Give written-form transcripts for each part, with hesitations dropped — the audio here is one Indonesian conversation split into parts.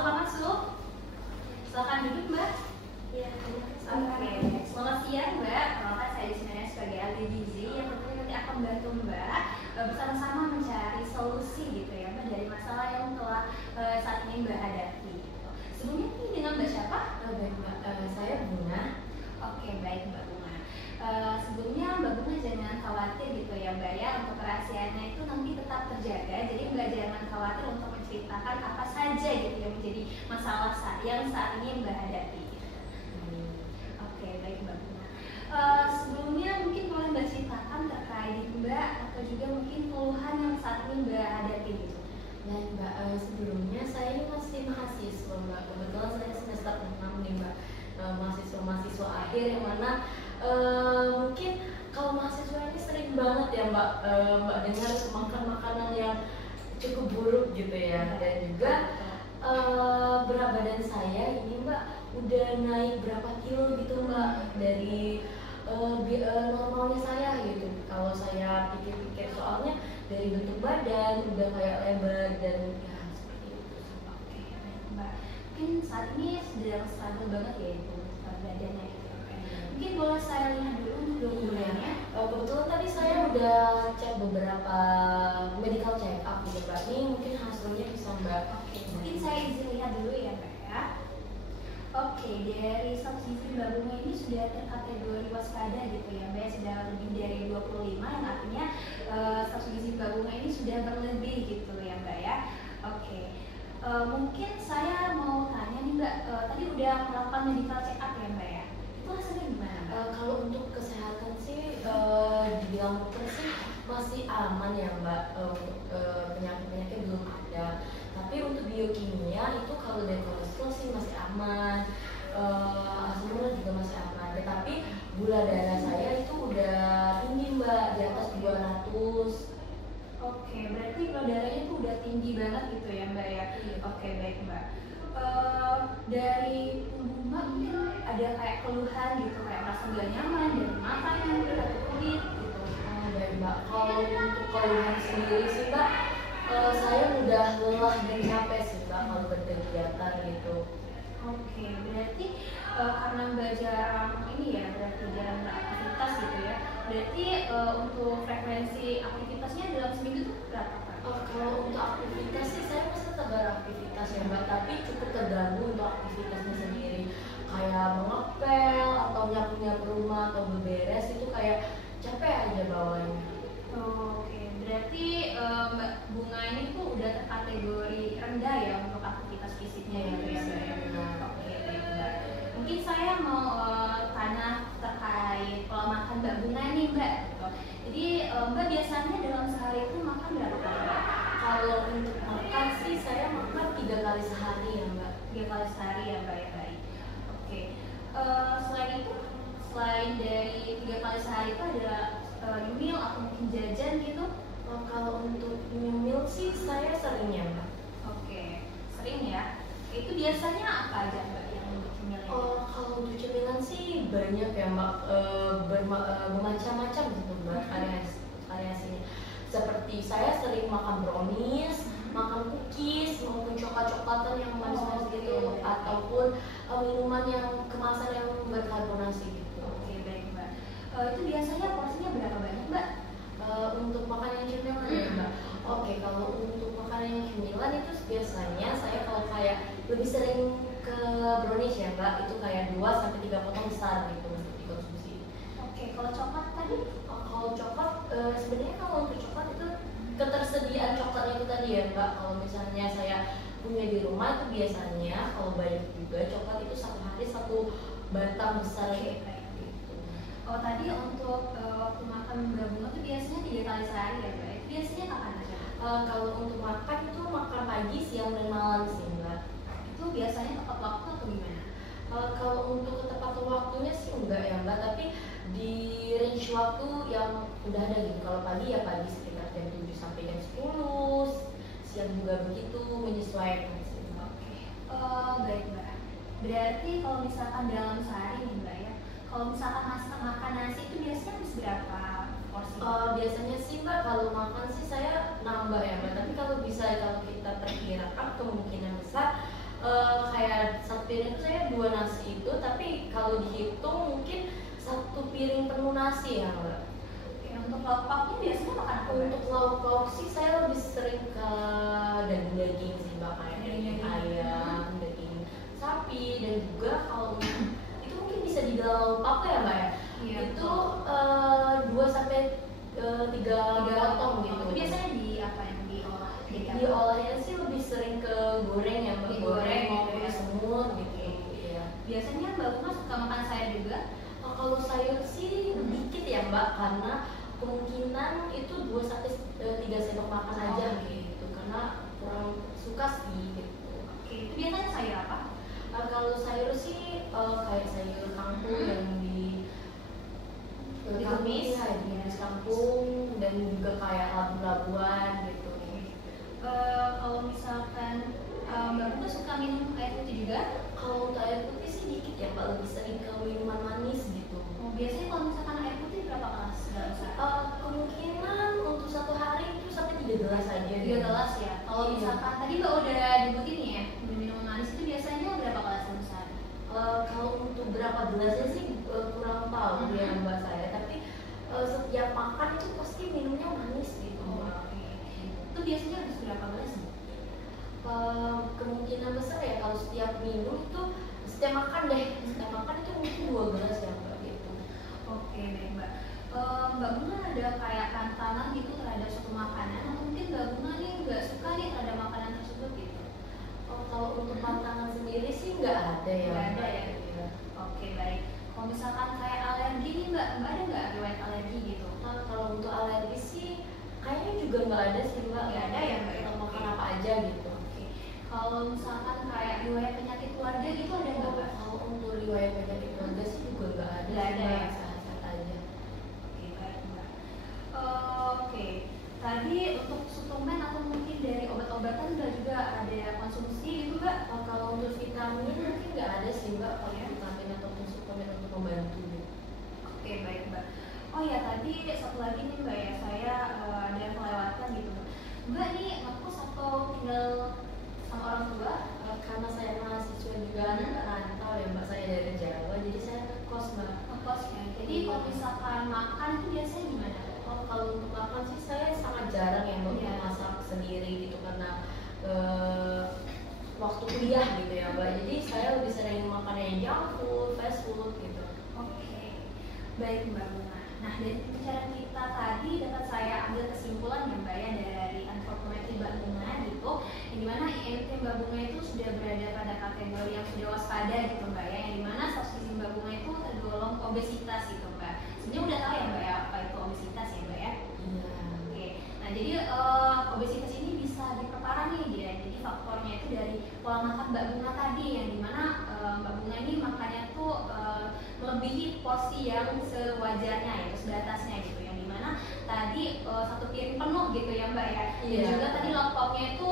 Kak Masuk. Silakan duduk Mbak. Iya, Oke, selamat siang Mbak. Perkenalkan saya di sini sebagai ahli gizi yang tentunya nanti akan membantu Mbak bersama-sama mencari solusi gitu ya Mbak dari masalah yang telah saat ini Mbak hadapi. Sebelumnya ini dengan Mbak siapa? baik Mbak, saya Bunga. Oke, baik Mbak Bunga. Sebelumnya Mbak Bunga jangan khawatir gitu ya Mbak ya, untuk kerahasiaannya itu nanti tetap terjaga. Jadi Mbak jangan khawatir untuk menceritakan apa saja gitu yang menjadi masalah yang saat ini Mbak hadapi. Oke, baik Mbak Bunga. Sebelumnya mungkin boleh Mbak ceritakan terkait Mbak atau juga mungkin keluhan yang saat ini Mbak hadapi gitu. Baik Mbak, sebelumnya saya ini masih mahasiswa Mbak. Kebetulan saya semester 6 nih Mbak, mahasiswa akhir yang mana mungkin kalau mahasiswa ini sering banget ya Mbak, Mbak dengar makan makanan yang cukup buruk gitu ya, dan juga berat badan saya ini Mbak udah naik berapa kilo gitu Mbak dari normalnya saya gitu. Kalau saya pikir-pikir soalnya dari bentuk badan udah kayak lebar dan ya seperti itu. Oke, baik Mbak. Mungkin saat ini sedang struggle banget ya itu badannya gitu. Mungkin boleh saya lihat dulu untuk dokumennya. Kebetulan tadi saya udah cek beberapa medical check up gitu Mbak. Ini mungkin hasilnya bisa Mbak. Oke, mungkin saya izin lihat dulu ya Mbak ya. Oke, dari status gizi Mbak Bunga ini sudah terkategori waspada gitu ya Mbak, sudah lebih dari 25 yang artinya status gizi Mbak Bunga ini sudah berlebih gitu ya Mbak ya. Oke, mungkin saya mau tanya nih Mbak, tadi udah melakukan medical check up ya Mbak ya, itu hasilnya gimana Mbak? Kalau untuk kesehatan sih dibilang dokter sih masih aman ya Mbak, untuk penyakit-penyakit belum ada. Tapi untuk biokimia itu kalau dari kolesterol sih masih aman, asam urat juga masih aman. Tetapi gula darah saya itu udah tinggi Mbak, di atas 200. Oke, berarti gula darahnya tuh udah tinggi banget gitu ya Mbak ya. Oke, baik Mbak. Dari tubuh Mbak mungkin ada kayak keluhan gitu, kayak merasa nggak nyaman dari matanya mungkin atau kulit gitu. Baik Mbak, kalau untuk keluhan sendiri sih Mbak, saya udah lelah dan capek sih Mbak kalau berkegiatan gitu. Oke, berarti karena Mbak jarang ini ya, berarti jarang beraktivitas gitu ya. Berarti untuk frekuensi aktivitasnya dalam seminggu itu berapa Kak? Kalau untuk aktivitas sih saya masih tetap beraktivitas ya Mbak, tapi cukup terganggu untuk aktivitasnya sendiri. Kayak mengepel atau nyapu-nyapu rumah atau beberes itu kayak capek aja bawahnya. Oke, berarti Mbak Bunga ini tuh udah terkategori rendah ya untuk aktivitas fisiknya gitu ya Mbak ya? Oke, baik Mbak. Mungkin saya mau tanya terkait pola makan Mbak Bunga nih Mbak gitu. Jadi Mbak biasanya dalam sehari itu makan berapa kali Mbak? Kalau untuk makan sih saya makan 3 kali sehari ya Mbak. 3 kali sehari ya Mbak ya, baik. Oke, selain itu, selain dari 3 kali sehari itu ada nyemil atau mungkin jajan gitu? Kalau untuk nyemil sih saya sering ya Mbak. Oke, sering ya. Itu biasanya apa aja Mbak yang untuk cemilnya? Kalau untuk cemilan sih banyak ya Mbak, bermacam-macam gitu Mbak variasinya. Seperti saya sering makan brownies, makan cookies, maupun coklat-coklatan yang manis-manis gitu, ataupun minuman yang kemasan yang berkarbonasi gitu. Oke, baik Mbak. Itu biasanya porsinya berapa banyak Mbak? Untuk makanan yang cemilan ya Mbak. Oke, kalau untuk makanan yang cemilan itu biasanya saya kalau kayak lebih sering ke brownies ya Mbak, itu kayak 2-3 potong besar gitu untuk dikonsumsi. Oke, kalau coklat tadi? Kalau coklat, sebenarnya kalau untuk coklat itu ketersediaan coklatnya itu tadi ya Mbak. Kalau misalnya saya punya di rumah itu biasanya kalau banyak juga coklat itu satu hari 1 batang besar gitu. Oh, tadi untuk waktu makan Mbak Bunga itu biasanya 3 kali sehari ya Mbak? Itu biasanya kapan aja? Kalau untuk makan itu makan pagi, siang, dan malam sih Mbak. Itu biasanya tepat waktu atau gimana? Kalau untuk ketepatan waktunya sih enggak ya Mbak, tapi di range waktu yang udah ada gitu. Kalau pagi ya pagi sekitar jam 7 sampai jam 10, siang juga begitu, menyesuaikan sih Mbak. Oke, baik Mbak. Berarti kalau misalkan dalam sehari nih Mbak ya, kalau misalkan makan nasi itu biasanya habis berapa porsi? Biasanya sih Mbak kalau makan sih saya nambah ya Mbak, tapi kalau kita perkirakan kemungkinan besar kayak satu piring itu saya 2 nasi itu, tapi kalau dihitung mungkin 1 piring penuh nasi ya Mbak. Untuk lauk pauknya biasanya makan apa? Untuk lauk sih saya lebih sering ke daging-daging sih Mbak, kayak daging ayam, daging sapi, dan juga kalau itu mungkin bisa dibilang lauk pauk ya Mbak ya. Iya, itu 2 sampai 3 potong gitu. Biasanya di apa yang diolah? Diolahnya sih lebih sering ke goreng ya Mbak, goreng maupun semur gitu. Iya. Biasanya Mbak Bunga suka makan sayur juga? Kalau sayur sih dikit ya Mbak, karena kemungkinan itu 2 sampai 3 sendok makan aja gitu, karena kurang suka sih gitu. Oke, itu biasanya sayur apa? Kalau sayur sih kayak sayur kangkung yang ditumis, ya, ditumis kangkung, dan juga kayak labu-labuan gitu. Kalau misalkan Mbak Bunga suka minum air putih juga? Kalau untuk air putih sih dikit ya Mbak, lebih sering ke minuman manis gitu. Biasanya kalau misalkan air putih berapa gelas dalam sehari? Kemungkinan untuk 1 hari itu sampai 3 gelas aja. 3 gelas ya. Kalau Iya. misalkan tadi Mbak udah nyebutin nih ya, minuman manis itu biasanya berapa gelas dalam sehari? Kalau untuk berapa gelasnya sih kurang tahu ya Mbak saya, tapi setiap makan itu pasti minumnya manis gitu Mbak. Itu biasanya harus berapa gelas? Kemungkinan besar ya kalau setiap minum itu setiap makan itu mungkin 2 gelas ya Mbak gitu. Oke, baik Mbak. Mbak Bunga ada kayak pantangan gitu terhadap suatu makanan, atau mungkin Mbak Bunga nih nggak suka nih terhadap makanan tersebut gitu? Kalau untuk pantangan sendiri sih nggak ada ya. Nggak ada ya? Iya. Oke, baik. Kalau misalkan kayak alergi nih Mbak ada nggak riwayat alergi gitu? Kalau untuk alergi sih kayaknya juga nggak ada sih Mbak. Nggak ada ya Mbak? Kita makan apa aja gitu. Oke. Kalau misalkan kayak riwayat penyakit keluarga gitu ada nggak Mbak? Kalau untuk riwayat penyakit keluarga sih juga nggak ada. Nggak ada ya? Sehat-sehat aja. Oke, baik Mbak. Oke. Tadi untuk suplemen atau mungkin dari obat-obatan Mbak juga ada konsumsi gitu Mbak? Kalau untuk vitamin mungkin nggak ada sih Mbak, kalau Ya. vitamin ataupun suplemen untuk membantu gitu. Oke, baik Mbak. Oh ya, tadi satu lagi nih Mbak ya, saya ada kelewatan gitu Mbak nih ngekos atau tinggal sama orang tua? Karena saya mahasiswa juga rantau ya Mbak, saya dari Jawa, jadi saya ngekos Mbak. Ngekos ya. Jadi kalau misalkan makan itu biasanya gimana? Kalau untuk makan sih saya sangat jarang ya Mbak, Iya. masak sendiri gitu, karena waktu kuliah gitu ya Mbak. Jadi saya lebih sering makan yang junk food, fast food gitu. Oke, baik Mbak Bunga. Nah, dari pembicaraan kita tadi dapat saya ambil kesimpulan ya Mbak ya, dari unfortunately Mbak Bunga gitu, yang dimana IMT Mbak Bunga itu sudah berada pada kategori yang sudah waspada gitu Mbak ya, yang dimana status gizi Mbak Bunga itu tergolong obesitas gitu Mbak. Sebenarnya udah tahu ya Mbak ya apa itu obesitas ya Mbak ya? Iya. Oke, nah jadi obesitas ini bisa diperparah nih dia. Jadi faktornya itu dari pola makan Mbak Bunga tadi, yang dimana Mbak Bunga ini makannya tuh melebihi porsi yang sewajarnya ya, sebatasnya gitu. Yang dimana tadi 1 piring penuh gitu ya Mbak ya. Dan Iya. juga tadi lauk pauknya itu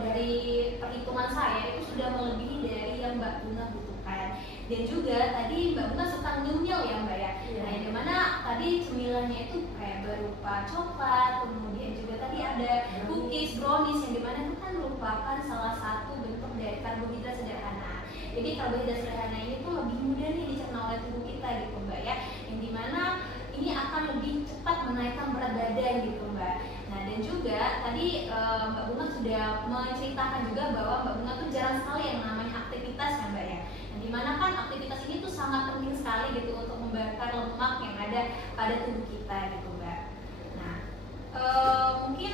dari perhitungan saya itu sudah melebihi dari yang Mbak Bunga butuhkan. Dan juga tadi Mbak Bunga suka nyemil ya Mbak ya. Iya. Nah, yang dimana tadi cemilannya itu kayak berupa coklat, kemudian juga tadi ada cookies, brownies, yang dimana itu kan merupakan salah satu bentuk dari karbohidrat sederhana. Jadi karbohidrat sederhana ini tuh lebih mudah nih dicerna oleh tubuh kita gitu Mbak ya. Yang dimana ini akan lebih cepat menaikkan berat badan gitu Mbak. Nah, dan juga tadi Mbak Bunga sudah menceritakan juga bahwa Mbak Bunga tuh jarang sekali yang namanya aktivitas ya Mbak ya. Yang dimana kan aktivitas ini tuh sangat penting sekali gitu untuk membakar lemak yang ada pada tubuh kita gitu Mbak. Nah, mungkin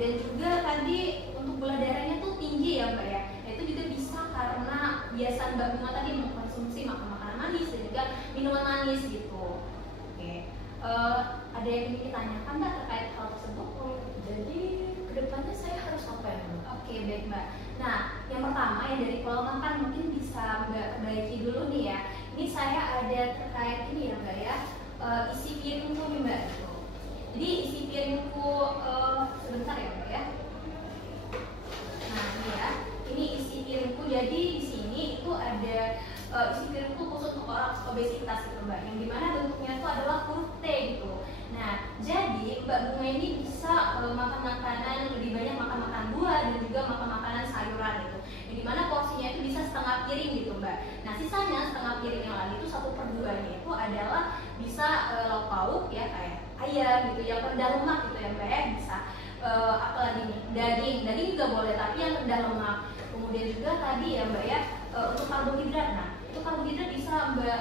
dan juga tadi untuk gula darahnya tuh tinggi ya Mbak ya. Nah, itu juga bisa karena biasa Mbak Bunga tadi mengkonsumsi makanan manis dan juga minuman manis gitu. Oke, ada yang ingin ditanyakan Mbak terkait hal tersebut? Jadi kedepannya saya harus apa ya Mbak? Oke, baik Mbak. Nah, yang pertama ya dari pola makan mungkin bisa Mbak perbaiki dulu nih ya. Ini saya ada terkait ini ya Mbak ya, isi piringku nih Mbak. Jadi isi piringku sebentar ya Mbak ya. Nah ini ya, ini isi piringku. Jadi di sini itu ada isi piringku khusus untuk orang obesitas gitu Mbak. Yang dimana bentuknya itu adalah huruf T gitu. Nah, jadi Mbak Bunga ini bisa makan makanan lebih banyak, makan buah dan juga makan makanan sayuran gitu. Yang dimana porsinya itu piring gitu Mbak. Nah sisanya setengah piring yang lagi itu 1/2-nya itu adalah bisa lauk pauk ya kayak ayam gitu yang rendah lemak gitu ya Mbak ya, bisa apalagi nih daging juga boleh tapi yang rendah lemak. Kemudian juga tadi ya Mbak ya untuk karbohidrat, nah itu karbohidrat bisa Mbak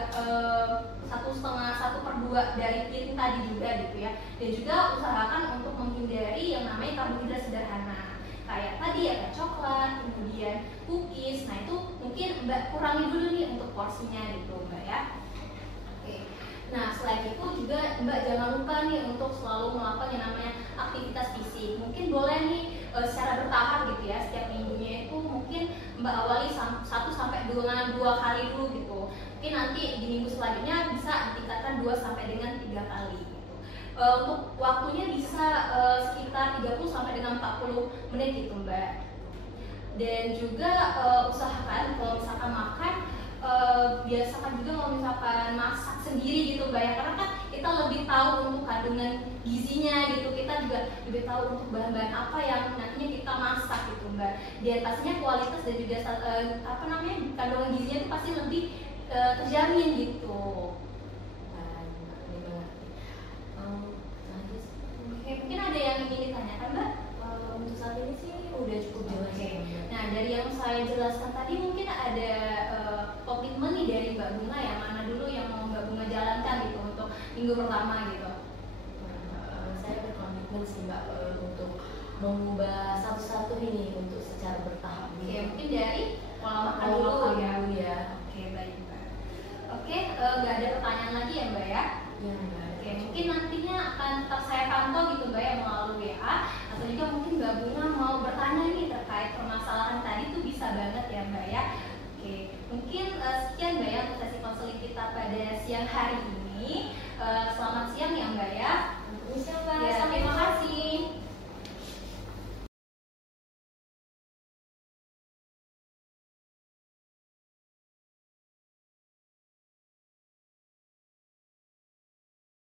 1,5 1/2 dari piring tadi juga gitu ya. Dan juga usahakan untuk menghindari yang namanya karbohidrat sederhana kayak tadi ya kayak coklat, kemudian cookies. Nah itu mungkin Mbak kurangi dulu nih untuk porsinya gitu Mbak ya. Oke. Nah selain itu juga Mbak jangan lupa nih untuk selalu melakukan yang namanya aktivitas fisik. Mungkin boleh nih secara bertahap gitu ya, setiap minggunya itu mungkin Mbak awali 1 sampai 2 kali dulu gitu. Mungkin nanti di minggu selanjutnya bisa ditingkatkan 2 sampai dengan 3 kali gitu. Untuk waktunya bisa sekitar 30 sampai dengan 40 menit gitu Mbak. Dan juga usahakan kalau misalkan makan biasakan juga kalau misalkan masak sendiri gitu Mbak ya, karena kan kita lebih tahu untuk kandungan gizinya gitu, kita juga lebih tahu untuk bahan-bahan apa yang nantinya kita masak gitu Mbak. Di atasnya kualitas dan juga kandungan gizinya itu pasti lebih terjamin gitu. Oke, mungkin ada yang ingin ditanyakan Mbak? Untuk saat ini sih udah cukup jelas. Nah dari yang saya jelaskan tadi mungkin ada komitmen nih dari Mbak Bunga yang mana dulu yang mau Mbak Bunga jalankan gitu untuk minggu pertama gitu? Saya berkomitmen sih Mbak untuk mengubah satu-satu ini untuk secara bertahap. Oke, mungkin dari pola makan dulu ya. Oke, baik Mbak. Oke, nggak ada pertanyaan lagi ya Mbak ya? Ya, Mbak. Oke, mungkin nantinya akan tetap saya pantau gitu Mbak ya melalui WA, atau juga mungkin Mbak Bunga mau bertanya nih terkait permasalahan tadi tuh bisa banget ya Mbak ya. Oke, mungkin sekian Mbak ya untuk sesi konseling kita pada siang hari